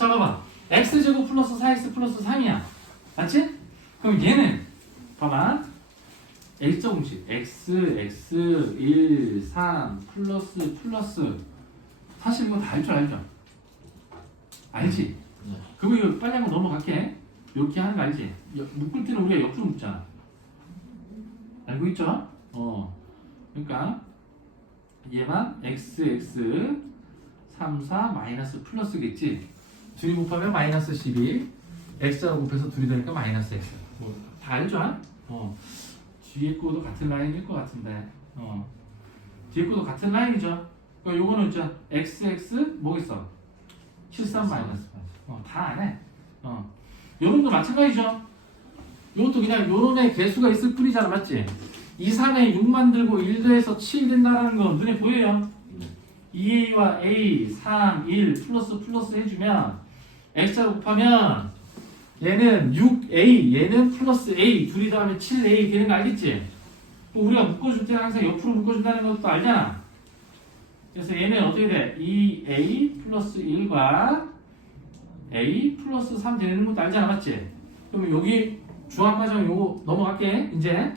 자, 봐봐. x제곱 플러스 4x 플러스 3이야. 맞지? 그럼 얘는, 봐봐. X자 공식. x, x, 1, 3, 플러스, 플러스. 사실 이거 다할줄 알죠? 알지? 네. 그거 이거 빨리 한번 넘어갈게. 이렇게 하는 거 알지? 여- 묶을 때는 우리가 옆으로 묶잖아. 알고 있죠? 어. 그러니까 얘만 x x 3 4 마이너스 플러스겠지. 둘이 곱하면 마이너스 12. x자 곱해서 둘이 되니까 마이너스 x. 뭐다 알죠? 어. 뒤에 거도 같은 라인일 것 같은데. 어. 뒤에 거도 같은 라인이죠. 그러니까 요거는 진짜 x x 뭐겠어? 73 마이너스 8. 어, 다 안해. 어. 요런도 마찬가지죠. 요것도 그냥 요런의 개수가 있을 뿐이잖아, 맞지? 2, 3에 6 만들고 1 더해서 7 된다는 거 눈에 보여요? 2a와 a, 3, 1 플러스 플러스 해주면 x자로 곱하면 얘는 6a, 얘는 플러스 a 둘이 더하면 7a 되는 거 알겠지? 뭐 우리가 묶어줄 때는 항상 옆으로 묶어준다는 것도 알잖아. 그래서 얘는 어떻게 돼? 2a 플러스 1과 a 플러스 3 되는 것도 알잖아, 맞지? 그럼 여기 중앙과정 요거 넘어갈게. 이제